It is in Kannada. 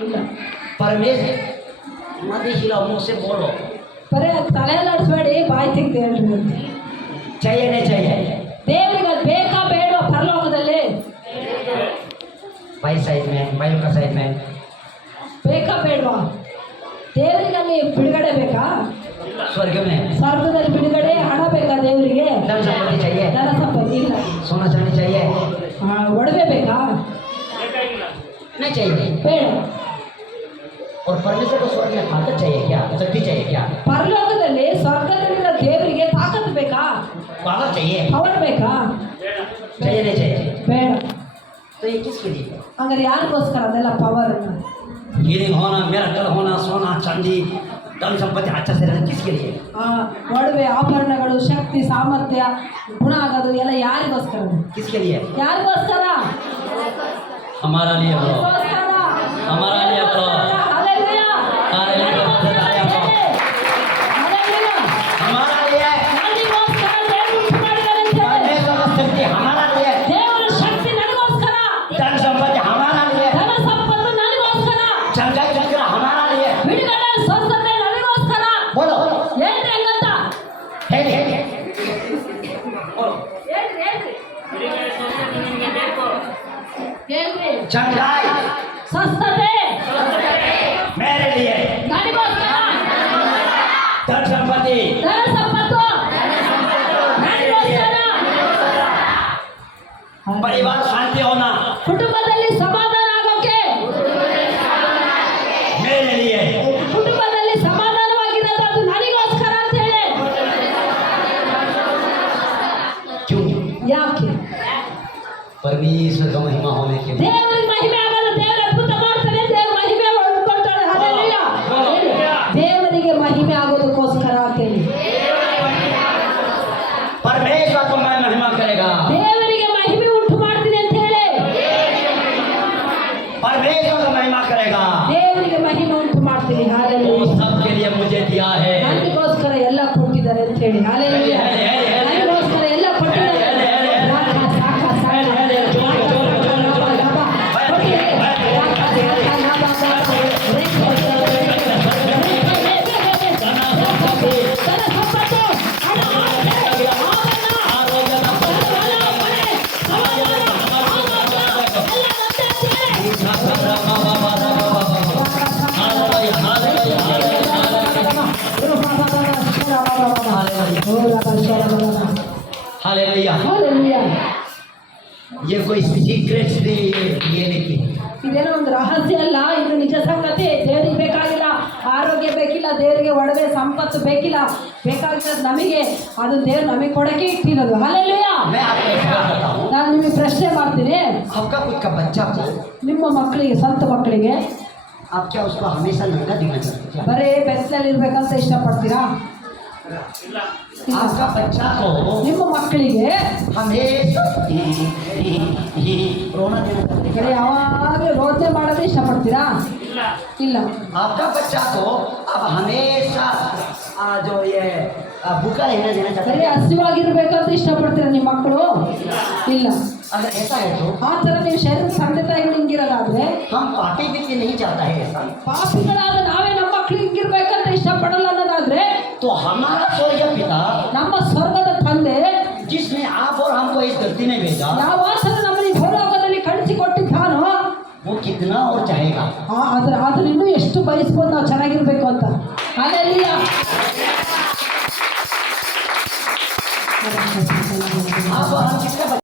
ಇಲ್ಲ. परमेश्वर मत हिलाओ, मुझसे बोलो। ಬರೇ ತಲೆ ನಡೆಸಬೇಡಿ, ಬಾಯಿ ತೆಗ್ದು ಹೇಳ್ರಿ. चाहिए नहीं चाहिए? ದೇವರಿಗೆ ಅದು ಬೇಕಾ ಬೇಡ ಪರಲೋಕದಲ್ಲಿ? भाई साइड में, भाइयों का साइड में। ಬೇಕಾ ಬೇಡವಾ? ದೇವರಿಗೆ ಅಲ್ಲಿ ಬಿಡುಗಡೆ ಬೇಕಾ? स्वर्ग में ಸ್ವರ್ಗದಲ್ಲಿ ಬಿಡುಗಡೆ, ಹಣ ಬೇಕಾ ದೇವರಿಗೆ? धन संपत्ति चाहिए? ಧನ ಸಂಪತ್ತಿ ಇಲ್ಲ. सोना चांदी चाहिए? ಒಡವೆ ಬೇಕಾ? नहीं चाहिए। ಬೇಡ. और परमेश्वर को स्वर्ग में ताकत चाहिए क्या? शक्ति चाहिए क्या? ಪರಲೋಕದಲ್ಲಿ ಸ್ವರ್ಗದಲ್ಲಿರೋ ದೇವರಿಗೆ ತಾಕತ್ ಬೇಕಾ? पावर चाहिए? ಪವರ್ ಬೇಕಾ? चाहिए नहीं चाहिए? ಬೇಡ. तो ये किसके लिए? ಹಂಗಾರೆ ಯಾರಿಗೋಸ್ಕರ ಅದೆಲ್ಲ ಪವರ್? हीलिंग होना, मिरेकल होना, सोना चांदी, धन संपत्ति अच्छा से रहना किसके लिए? ಒಡವೆ, ಆಭರಣಗಳು, ಶಕ್ತಿ, ಸಾಮರ್ಥ್ಯ, ಗುಣ ಆಗೋದು ಎಲ್ಲ ಯಾರಿಗೋಸ್ಕರ? किसके लिए? ಯಾರಿಗೋಸ್ಕರ? हमारा लिए बोलो, ಯಾರಿಗೋಸ್ಕರ? हमारा लिए बोलो। हालेलुया. हालेलुया. ಹಾಲೆಲೂಯಾ. हमारा लिए ನನಗೋಸ್ಕರ ದೇವರು ಉಂಟು ಮಾಡಿದ್ದಾರೆ ಅಂತ ಹೇಳಿ. परमेश्वर का शक्ति हमारा लिए, ದೇವರ ಶಕ್ತಿ ನನಗೋಸ್ಕರ, धन संपत्ति हमारा लिए, ಧನ ಸಂಪತ್ತು ನನಗೋಸ್ಕರ, चंगा चक्र हमारा लिए। ಬಿಡುಗಡೆ, ಸ್ವಸ್ಥತೆ ನನಗೋಸ್ಕರ. बोलो ಹೇಳ್ರಿ ಹಂಗಂತ. है बोलो ಹೇಳ್ರಿ चंगाई ಸ್ವಸ್ಥತೆ मेरे लिए, ನನಗೋಸ್ಕರ, धन संपत्ति ಧನ ಸಂಪತ್ತು ನನಗೋಸ್ಕರ. परिवार शांति होना ಕುಟುಂಬದಲ್ಲಿ ಸಮಾಧಾನ ಆಗೋಕೆ, मेरे लिए। ಕುಟುಂಬದಲ್ಲಿ ಸಮಾಧಾನವಾಗಿರೋದು ಅದು ನನಗೋಸ್ಕರ ಅಂತ ಹೇಳಿ. क्यों? ಯಾಕೆ? परमेश्वर का महिमा होने के लिए। ದೇವರಿಗೆ ಮಹಿಮೆ ಆಗಲ್ಲ. ದೇವರು ಅದ್ಭುತ ಮಾಡ್ತಾನೆ, ದೇವರ ಮಹಿಮೆ ಹೊಂದ್ಕೊಳ್ತಾನೆ. ಹಾಲೆಲೂಯಾ. ದೇವರಿಗೆ ಮಹಿಮೆ ಆಗೋದಕ್ಕೋಸ್ಕರ ಅಂತ ಹೇಳಿ. परमेश्वर को मैं महिमा करेगा, ದೇವರಿಗೆ ಮಹಿಮೆ ಉಂಟು ಮಾಡ್ತೀನಿ ಅಂತ ಹೇಳಿ. परमेश्वर को महिमा करेगा। ದೇವರಿಗೆ ಮಹಿಮೆ ಉಂಟು ಮಾಡ್ತೀನಿ. वो ಹಾಲೆಲೂಯಾ. सबके लिए मुझे दिया है। ನನಗೋಸ್ಕರ ಎಲ್ಲ ಕೊಟ್ಟಿದ್ದಾರೆ ಅಂತ ಹೇಳಿ. ಹಾಲೆಲೂಯಾ. ನನಗೋಸ್ಕರ ಎಲ್ಲ ಕೊಟ್ಟಿದ್ದಾರೆ. ಸಾಕ ಸಾಕ ಸಾಕ. हालेलुया। ಹಾಲೆಲೂಯಾ. ये कोई सीक्रेट ये नहीं। ಇದೇನೋ ಒಂದು ರಹಸ್ಯ ಅಲ್ಲ, ಇದು ನಿಜ ಸಂಗತಿ. ದೇವರಿಗೆ ಬೇಕಾಗಿಲ್ಲ ಆರೋಗ್ಯ, ಬೇಕಿಲ್ಲ ದೇವರಿಗೆ ಒಡವೆ ಸಂಪತ್ತು, ಬೇಕಿಲ್ಲ. ಬೇಕಾಗಿರೋದು ನಮಗೆ, ಅದು ದೇವ್ರು ನಮಗೆ ಕೊಡಕ್ಕೆ ಇಟ್ಟಿರೋದು. ಹಾಲೆಲೂಯಾ. मैं आपको एक बात बताऊं, ನಾನು ನಿಮಗೆ ಪ್ರಶ್ನೆ ಮಾಡ್ತೀನಿ. आपका खुद का बच्चा को ನಿಮ್ಮ ಮಕ್ಕಳಿಗೆ, ಸ್ವಂತ ಮಕ್ಕಳಿಗೆ आप क्या उसको हमेशा लड़का दिखना चाहते हैं? ಬರೀ ಬೆತ್ತಲಲ್ಲಿ ಇರ್ಬೇಕಂತ ಇಷ್ಟಪಡ್ತೀರಾ? आपका बच्चा को ನಿಮ್ಮ ಮಕ್ಕಳಿಗೆ हमेशा रोना देना चाहते हैं? ಬರೀ ಯಾವಾಗಲೂ ರೋದನೆ ಮಾಡೋದೇ ಇಷ್ಟಪಡ್ತೀರಾ? ಇಲ್ಲ. आपका बच्चा को आप हमेशा जो ये भूखा रहना देना चाहते ಬರೀ हैं? ಹಸಿವಾಗಿರ್ಬೇಕಂತ ಇಷ್ಟಪಡ್ತೀರಾ ನಿಮ್ಮ ಮಕ್ಕಳು? ಇಲ್ಲ. अगर ऐसा है तो ಆ ಥರ ನೀವು ಶರೀರ ತಂದೆ ತಾಯಿಗಳು ಹಿಂಗಿರೋದಾದ್ರೆ, हम पार्टी भी नहीं चाहता है ऐसा, ಪಾಪಿಗಳಾದ ನಾವೇ ನಮ್ಮ ಮಕ್ಕಳು ಹಿಂಗಿರ್ಬೇಕಂತ ಇಷ್ಟಪಡಲ್ಲ ಅನ್ನೋದಾದ್ರೆ, तो हमारा स्वर्गीय पिता ನಮ್ಮ ಸ್ವರ್ಗದ ತಂದೆ जिसने आप और हमको इस धरती में भेजा, ಯಾವ ಆಸನ ನಮ್ಮಲ್ಲಿ ಭೂಲೋಕದಲ್ಲಿ ಕಳಿಸಿಕೊಟ್ಟಿದ್ದಾನೋ, वो कितना और चाहेगा? ಅದನ್ನ ಇನ್ನೂ ಎಷ್ಟು ಬಯಸ್ಬೋದು ನಾವು ಚೆನ್ನಾಗಿರ್ಬೇಕು ಅಂತ. ಹಾಲೆಲೂಯಾ. आप और हम किसका